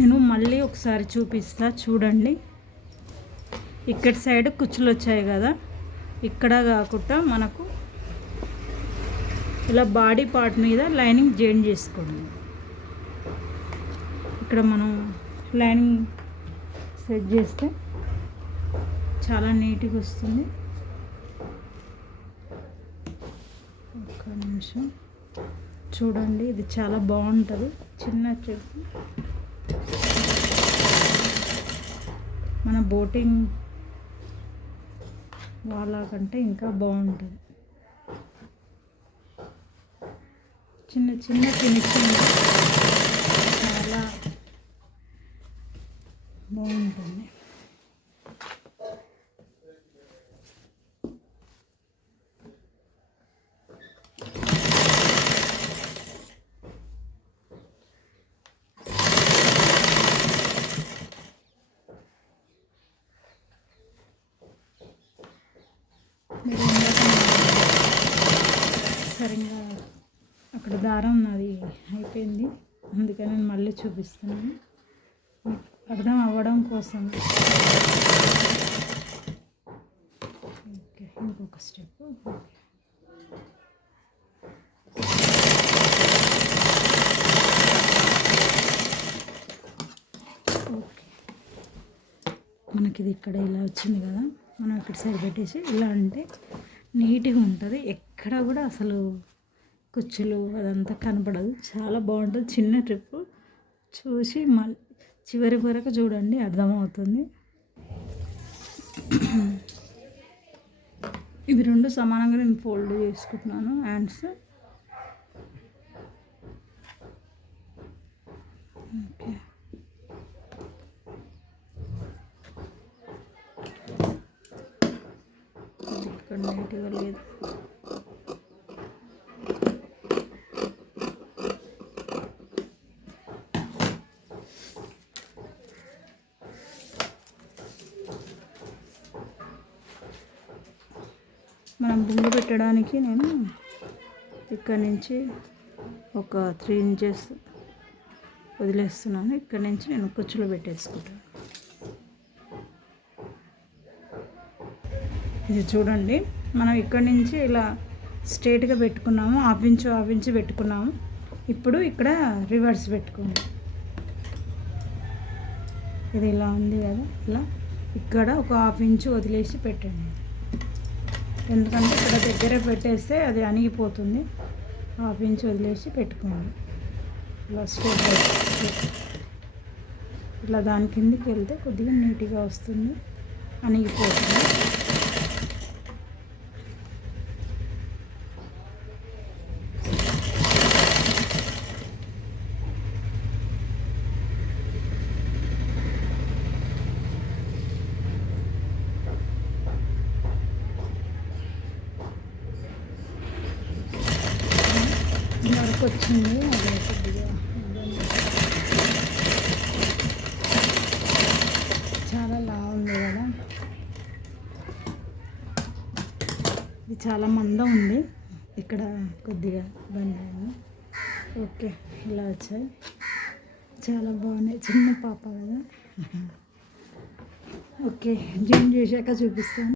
నేను మళ్ళీ ఒకసారి చూపిస్తా చూడండి. ఇక్కడ సైడ్ కుచ్చులు వచ్చాయి కదా, ఇక్కడ కాకుండా మనకు ఇలా బాడీ పార్ట్ మీద లైనింగ్ జాయిన్ చేసుకోండి. ఇక్కడ మనం లైనింగ్ సెట్ చేస్తే చాలా నీట్గా వస్తుంది. ఒక్క నిమిషం చూడండి, ఇది చాలా బాగుంటుంది. చిన్న చెప్పు మన బోటింగ్ వాళ్ళ కంటే ఇంకా బాగుంటుంది. చిన్న చిన్న ఫినిషింగ్ చాలా బాగుంటుంది. సరిగ్గా అక్కడ దారం నాది అయిపోయింది, అందుకని నేను మళ్ళీ చూపిస్తున్నాను అర్థం అవ్వడం కోసం. ఓకే, ఇంకొక స్టెప్. ఓకే, మనకి ఇది ఇక్కడ ఇలా వచ్చింది కదా, మనం ఇక్కడ సైడ్ పెట్టేసి ఇలా అంటే నీట్గా ఉంటుంది. ఎక్కడ కూడా అసలు కుచ్చులు అదంతా కనపడదు. చాలా బాగుంటుంది. చిన్న ట్రిప్ చూసి మళ్ళీ చివరి వరకు చూడండి, అర్థమవుతుంది. ఇవి రెండు సమానంగా నేను ఫోల్డ్ చేసుకుంటున్నాను హ్యాండ్స్. ఓకే, ఇక్కడ నీట్గా లేదు. మనం బుంగు పెట్టడానికి నేను ఇక్కడ నుంచి ఒక 3 ఇంచెస్ వదిలేస్తున్నాను. ఇక్కడ నుంచి నేను కుచ్చులు పెట్టేసుకుంటాను. ఇది చూడండి, మనం ఇక్కడ నుంచి ఇలా స్ట్రైట్గా పెట్టుకున్నాము, హాఫ్ ఇంచు పెట్టుకున్నాము. ఇప్పుడు ఇక్కడ రివర్స్ పెట్టుకోండి. ఇది ఇలా ఉంది కదా, ఇలా ఇక్కడ ఒక హాఫ్ ఇంచు వదిలేసి పెట్టండి. ఎందుకంటే ఇక్కడ దగ్గర పెట్టేస్తే అది అణిగిపోతుంది. హాఫ్ ఇంచు వదిలేసి పెట్టుకోండి. ఇలా స్ట్రైట్ ఇలా దాని కిందికి వెళ్తే కొద్దిగా నీట్గా వస్తుంది, అణిగిపోతుంది. వరకు వచ్చింది, అది కొద్దిగా చాలా లావుంది కదా, ఇది చాలా మందం ఉంది, ఇక్కడ కొద్దిగా బండి. ఓకే, ఇలా వచ్చాయి, చాలా బాగున్నాయి. చిన్న పాప కదా. ఓకే, జూమ్ చేశాక చూపిస్తాను.